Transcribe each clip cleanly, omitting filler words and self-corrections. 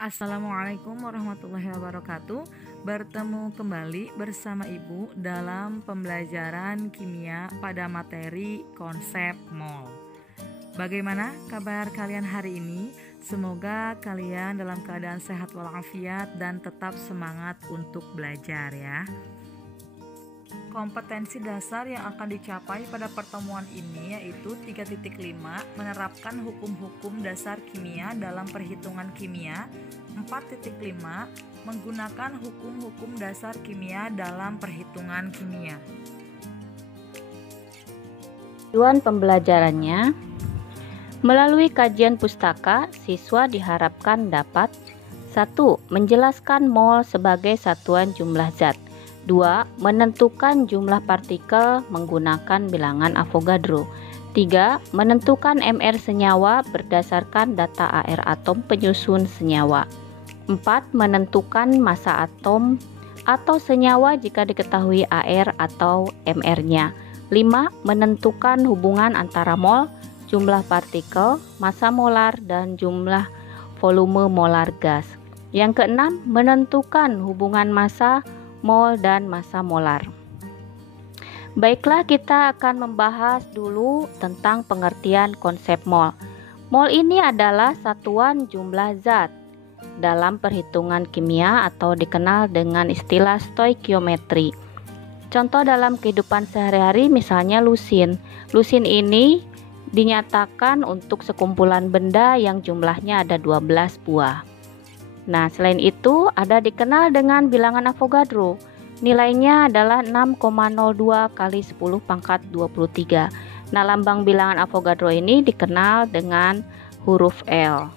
Assalamualaikum warahmatullahi wabarakatuh. Bertemu kembali bersama Ibu dalam pembelajaran kimia pada materi konsep mol. Bagaimana kabar kalian hari ini? Semoga kalian dalam keadaan sehat walafiat dan tetap semangat untuk belajar ya. Kompetensi dasar yang akan dicapai pada pertemuan ini yaitu 3.5 menerapkan hukum-hukum dasar kimia dalam perhitungan kimia, 4.5 menggunakan hukum-hukum dasar kimia dalam perhitungan kimia. Tujuan pembelajarannya, melalui kajian pustaka, siswa diharapkan dapat 1. Menjelaskan mol sebagai satuan jumlah zat. 2. Menentukan jumlah partikel menggunakan bilangan Avogadro. 3. Menentukan MR senyawa berdasarkan data AR atom penyusun senyawa. 4. Menentukan massa atom atau senyawa jika diketahui AR atau MR-nya. 5. Menentukan hubungan antara mol, jumlah partikel, massa molar, dan jumlah volume molar gas. Yang keenam, menentukan hubungan massa, mol, dan massa molar. Baiklah, kita akan membahas dulu tentang pengertian konsep mol. Mol ini adalah satuan jumlah zat dalam perhitungan kimia atau dikenal dengan istilah stoikiometri. Contoh dalam kehidupan sehari-hari misalnya lusin. Lusin ini dinyatakan untuk sekumpulan benda yang jumlahnya ada 12 buah. Nah, selain itu ada dikenal dengan bilangan Avogadro. Nilainya adalah 6,02 kali 10 pangkat 23. Nah, lambang bilangan Avogadro ini dikenal dengan huruf L.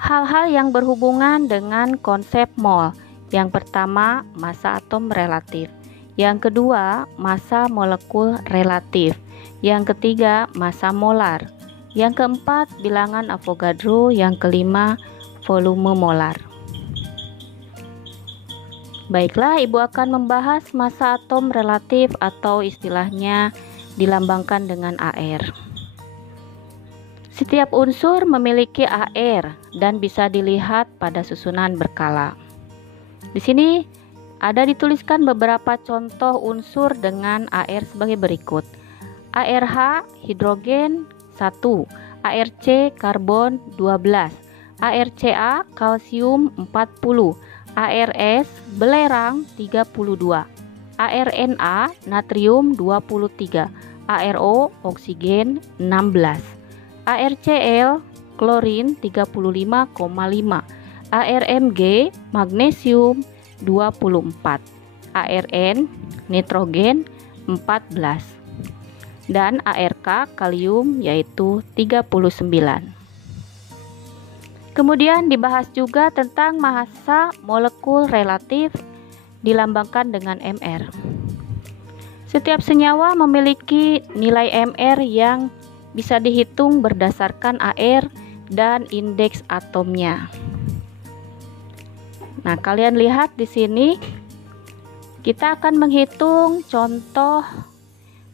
Hal-hal yang berhubungan dengan konsep mol. Yang pertama, massa atom relatif. Yang kedua, massa molekul relatif. Yang ketiga, massa molar. Yang keempat, bilangan Avogadro. Yang kelima, volume molar. Baiklah, Ibu akan membahas massa atom relatif atau istilahnya dilambangkan dengan AR. Setiap unsur memiliki AR dan bisa dilihat pada susunan berkala. Di sini ada dituliskan beberapa contoh unsur dengan AR sebagai berikut. ARH hidrogen 1, ARC karbon 12, ARCA kalsium 40, ARS belerang 32, ARNA natrium 23, ARO oksigen 16, ARCl klorin 35,5, ARMG magnesium 24, ARN nitrogen 14, dan ARK kalium yaitu 39. Kemudian dibahas juga tentang massa molekul relatif dilambangkan dengan MR. Setiap senyawa memiliki nilai MR yang bisa dihitung berdasarkan AR dan indeks atomnya. Nah, kalian lihat di sini kita akan menghitung contoh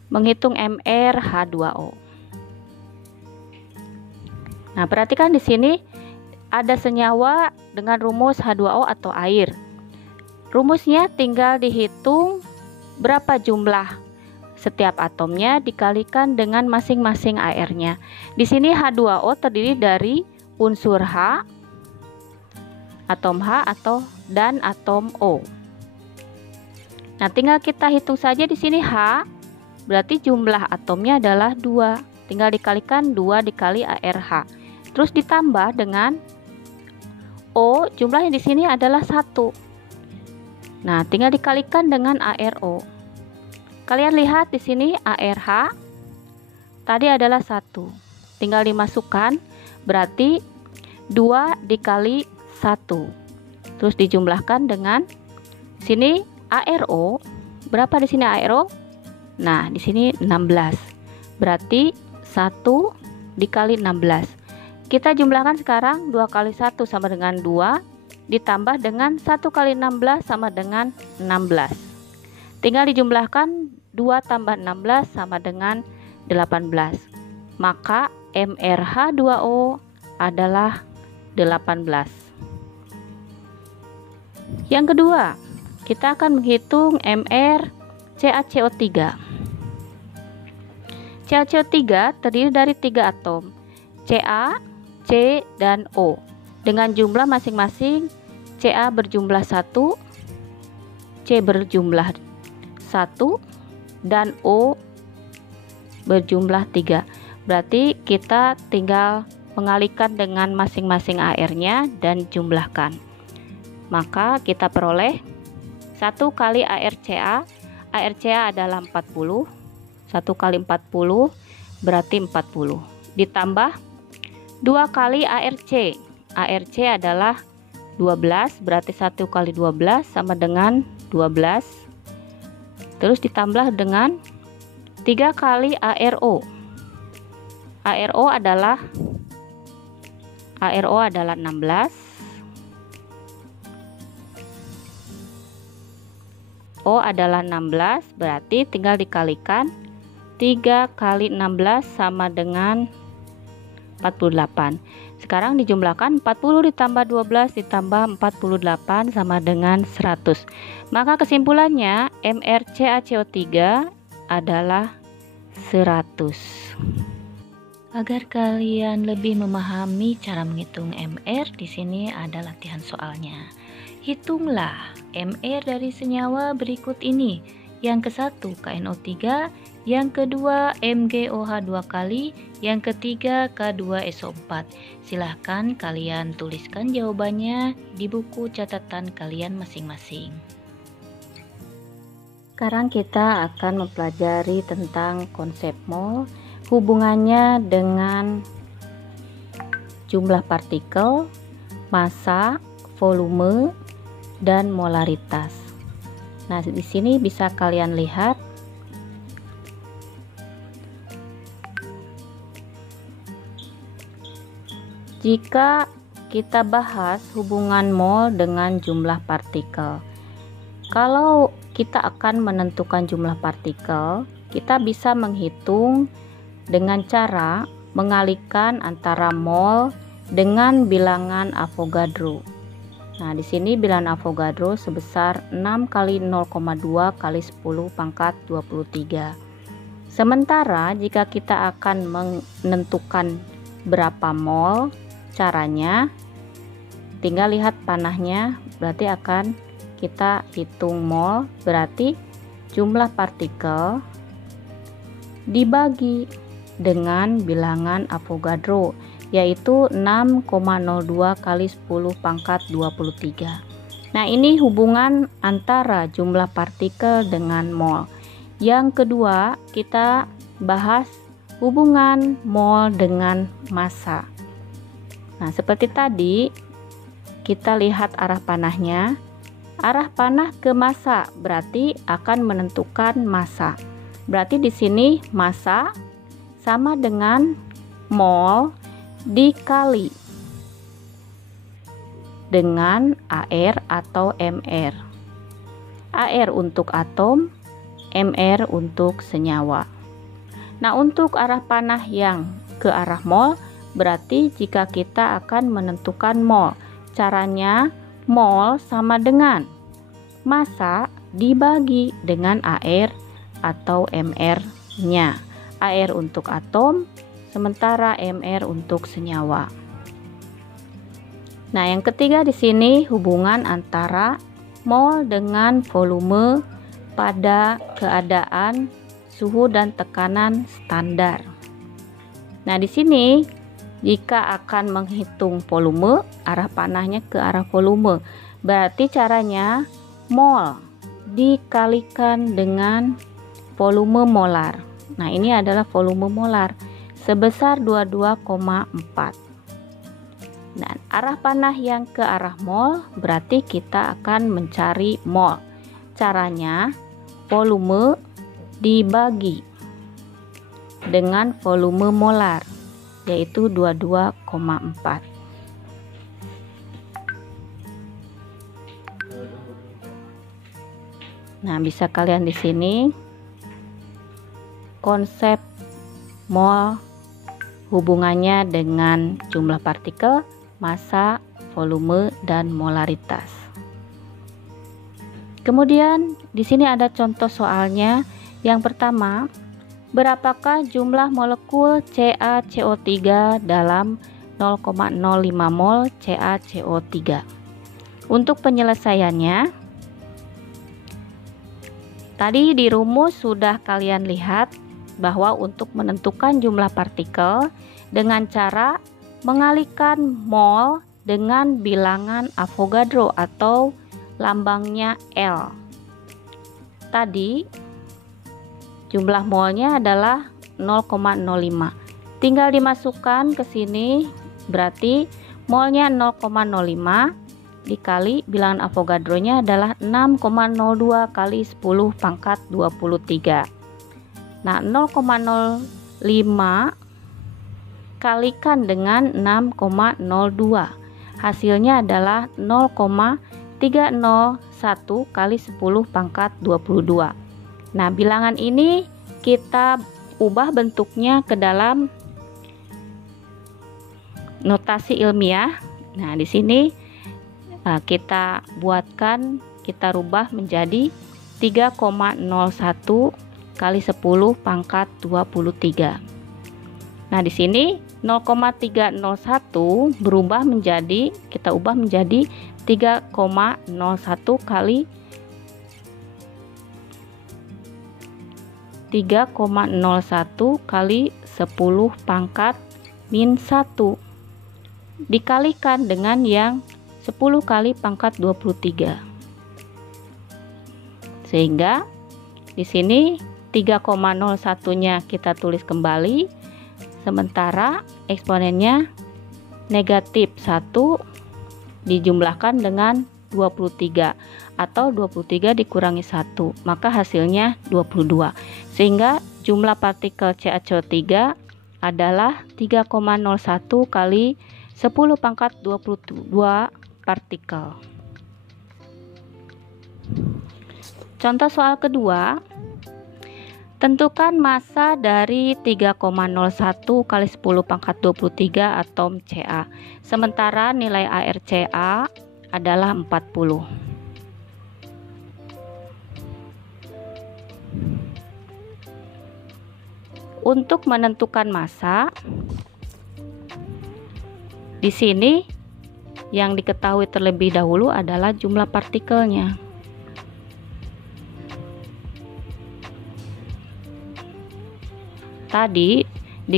menghitung MR H2O. Nah, perhatikan di sini ada senyawa dengan rumus H2O atau air. Rumusnya tinggal dihitung berapa jumlah setiap atomnya dikalikan dengan masing-masing AR-nya. Di sini H2O terdiri dari unsur H, atom H dan atom O. Nah, tinggal kita hitung saja di sini H, berarti jumlah atomnya adalah 2. Tinggal dikalikan 2 dikali ARH. Terus ditambah dengan O, jumlahnya di sini adalah 1. Nah, tinggal dikalikan dengan ARO. Kalian lihat di sini ARH tadi adalah 1. Tinggal dimasukkan, berarti 2 dikali 1. Terus dijumlahkan dengan sini ARO. Berapa di sini ARO? Nah, di sini 16. Berarti 1 dikali 16. Kita jumlahkan sekarang 2 kali 1 sama dengan 2, ditambah dengan 1 kali 16 sama dengan 16. Tinggal dijumlahkan 2 tambah 16 sama dengan 18. Maka MrH2O adalah Yang kedua, kita akan menghitung MR CaCO3. CaCO3 terdiri dari 3 atom, Ca, C, dan O, dengan jumlah masing-masing Ca berjumlah 1, C berjumlah 1, dan O berjumlah 3. Berarti kita tinggal mengalihkan dengan masing-masing AR-nya dan jumlahkan. Maka kita peroleh 1 kali ARCA. ARCA adalah 40. 1 kali 40 berarti 40. Ditambah 2 kali ARC. ARC adalah 12, berarti 1 kali 12 sama dengan 12. Terus ditambah dengan 3 kali ARO. ARO adalah 16. O adalah 16, berarti tinggal dikalikan 3 kali 16 sama dengan 48. Sekarang dijumlahkan 40 ditambah 12 ditambah 48 sama dengan 100. Maka kesimpulannya MR CaCO3 adalah 100. Agar kalian lebih memahami cara menghitung MR, di sini ada latihan soalnya. Hitunglah MR dari senyawa berikut ini. Yang ke-1 KNO3, yang kedua MgOH 2 kali, yang ketiga K2SO4. Silahkan kalian tuliskan jawabannya di buku catatan kalian masing-masing. Sekarang kita akan mempelajari tentang konsep mol, hubungannya dengan jumlah partikel, massa, volume, dan molaritas. Nah, di sini bisa kalian lihat jika kita bahas hubungan mol dengan jumlah partikel. Kalau kita akan menentukan jumlah partikel, kita bisa menghitung dengan cara mengalihkan antara mol dengan bilangan Avogadro. Nah, di sini bilangan Avogadro sebesar 6 kali 0,2 kali 10 pangkat 23. Sementara jika kita akan menentukan berapa mol, caranya tinggal lihat panahnya, berarti akan kita hitung mol, berarti jumlah partikel dibagi dengan bilangan Avogadro, yaitu 6,02 kali 10 pangkat 23. Nah, ini hubungan antara jumlah partikel dengan mol. Yang kedua, kita bahas hubungan mol dengan massa. Nah, seperti tadi kita lihat arah panahnya. Arah panah ke massa berarti akan menentukan massa. Berarti di sini massa sama dengan mol dikali dengan AR atau MR. AR untuk atom, MR untuk senyawa. Nah, untuk arah panah yang ke arah mol, berarti jika kita akan menentukan mol, caranya mol sama dengan massa dibagi dengan AR atau MR-nya. AR untuk atom, sementara MR untuk senyawa. Nah, yang ketiga di sini hubungan antara mol dengan volume pada keadaan suhu dan tekanan standar. Nah, di sini jika akan menghitung volume, arah panahnya ke arah volume, berarti caranya mol dikalikan dengan volume molar. Nah, ini adalah volume molar sebesar 22,4. Dan arah panah yang ke arah mol berarti kita akan mencari mol. Caranya volume dibagi dengan volume molar, yaitu 22,4. Nah, bisa kalian di sini konsep mol hubungannya dengan jumlah partikel, massa, volume, dan molaritas. Kemudian di sini ada contoh soalnya. Yang pertama, berapakah jumlah molekul CaCO3 dalam 0,05 mol CaCO3? Untuk penyelesaiannya, tadi di rumus sudah kalian lihat bahwa untuk menentukan jumlah partikel dengan cara mengalihkan mol dengan bilangan Avogadro atau lambangnya L. Tadi jumlah molnya adalah 0,05. Tinggal dimasukkan ke sini, berarti molnya 0,05 dikali bilangan Avogadronya adalah 6,02 kali 10 pangkat 23. Nah, 0,05 kalikan dengan 6,02. Hasilnya adalah 0,301 kali 10 pangkat 22. Nah, bilangan ini kita ubah bentuknya ke dalam notasi ilmiah. Nah, di sini kita buatkan, kita rubah menjadi 3,01 kali 10 pangkat 23. Nah, di sini 0,301 berubah menjadi, kita ubah menjadi 3,01 kali 10 pangkat min 1 dikalikan dengan yang 10 kali pangkat 23. Sehingga di sini 3,01-nya kita tulis kembali, sementara eksponennya negatif 1 dijumlahkan dengan 23 atau 23 dikurangi 1, maka hasilnya 22. Sehingga jumlah partikel CaCO3 adalah 3,01 kali 10 pangkat 22 partikel. Contoh soal kedua, tentukan massa dari 3,01 kali 10 pangkat 23 atom Ca, sementara nilai ArCa adalah 40. Untuk menentukan massa, di sini yang diketahui terlebih dahulu adalah jumlah partikelnya. Tadi di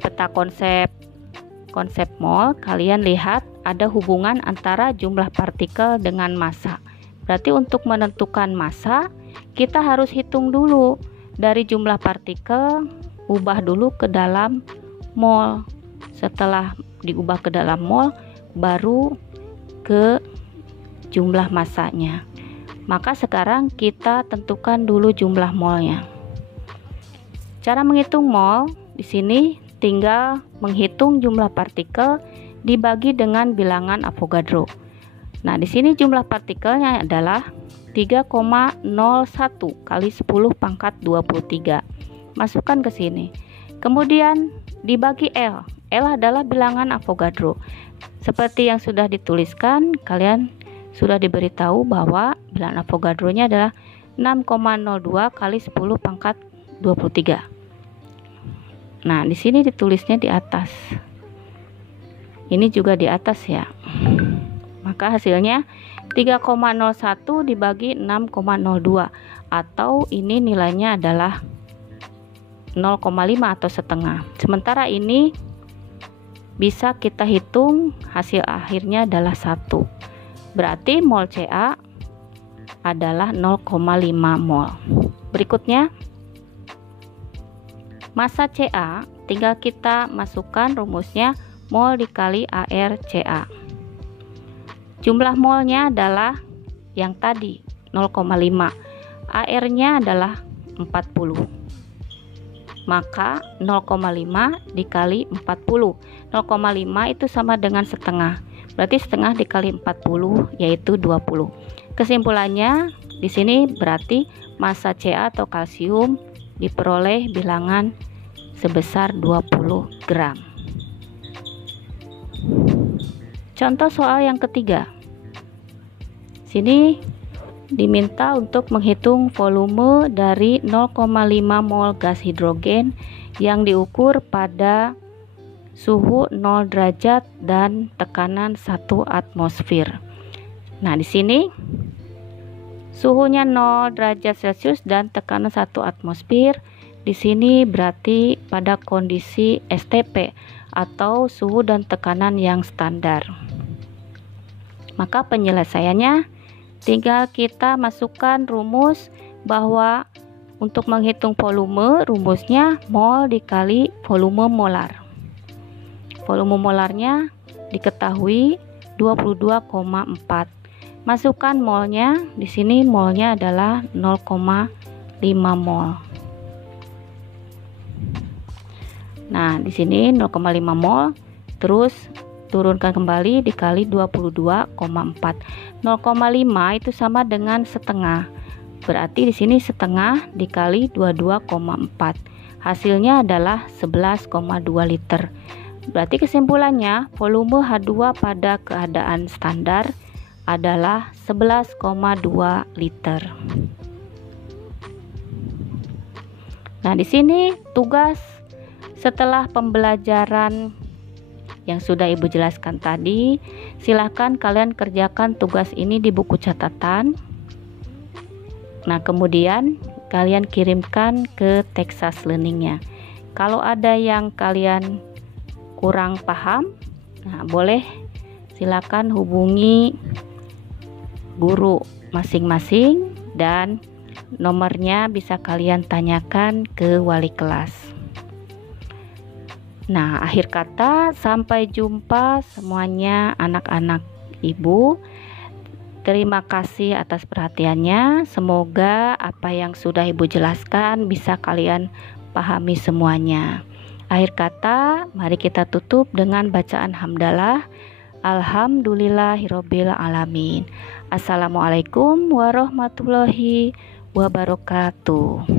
peta konsep mol, kalian lihat ada hubungan antara jumlah partikel dengan massa. Berarti untuk menentukan massa, kita harus hitung dulu dari jumlah partikel, ubah dulu ke dalam mol. Setelah diubah ke dalam mol, baru ke jumlah massanya. Maka sekarang kita tentukan dulu jumlah molnya. Cara menghitung mol di sini tinggal menghitung jumlah partikel dibagi dengan bilangan Avogadro. Nah, di sini jumlah partikelnya adalah 3,01 kali 10 pangkat 23. Masukkan ke sini. Kemudian dibagi L. L adalah bilangan Avogadro. Seperti yang sudah dituliskan, kalian sudah diberitahu bahwa bilangan Avogadronya adalah 6,02 kali 10 pangkat 23. Nah, di sini ditulisnya di atas. Ini juga di atas ya. Maka hasilnya 3,01 dibagi 6,02, atau ini nilainya adalah 0,5 atau setengah. Sementara ini bisa kita hitung, hasil akhirnya adalah 1. Berarti mol Ca adalah 0,5 mol. Berikutnya, massa Ca, tinggal kita masukkan rumusnya mol dikali ArCa. Jumlah molnya adalah yang tadi 0,5. AR-nya adalah 40. Maka 0,5 dikali 40. 0,5 itu sama dengan setengah. Berarti setengah dikali 40 yaitu 20. Kesimpulannya di sini berarti massa Ca atau kalsium diperoleh bilangan sebesar 20 gram. Contoh soal yang ketiga. Sini diminta untuk menghitung volume dari 0,5 mol gas hidrogen yang diukur pada suhu 0 derajat dan tekanan 1 atmosfer. Nah, di sini suhunya 0 derajat Celcius dan tekanan 1 atmosfer. Di sini berarti pada kondisi STP atau suhu dan tekanan yang standar. Maka penyelesaiannya tinggal kita masukkan rumus bahwa untuk menghitung volume, rumusnya mol dikali volume molar. Volume molarnya diketahui 22,4. Masukkan molnya, di sini molnya adalah 0,5 mol. Nah, di sini 0,5 mol, terus turunkan kembali dikali 22,4. 0,5 itu sama dengan setengah. Berarti di sini setengah dikali 22,4. Hasilnya adalah 11,2 liter. Berarti kesimpulannya volume H2 pada keadaan standar adalah 11,2 liter. Nah, di sini tugas setelah pembelajaran yang sudah Ibu jelaskan tadi, silahkan kalian kerjakan tugas ini di buku catatan. Nah, kemudian kalian kirimkan ke Texas Learning-nya. Kalau ada yang kalian kurang paham, nah boleh silakan hubungi guru masing-masing dan nomornya bisa kalian tanyakan ke wali kelas. Nah, akhir kata, sampai jumpa semuanya anak-anak Ibu. Terima kasih atas perhatiannya. Semoga apa yang sudah Ibu jelaskan bisa kalian pahami semuanya. Akhir kata, mari kita tutup dengan bacaan hamdalah. Alhamdulillahirabbil alamin. Assalamualaikum warahmatullahi wabarakatuh.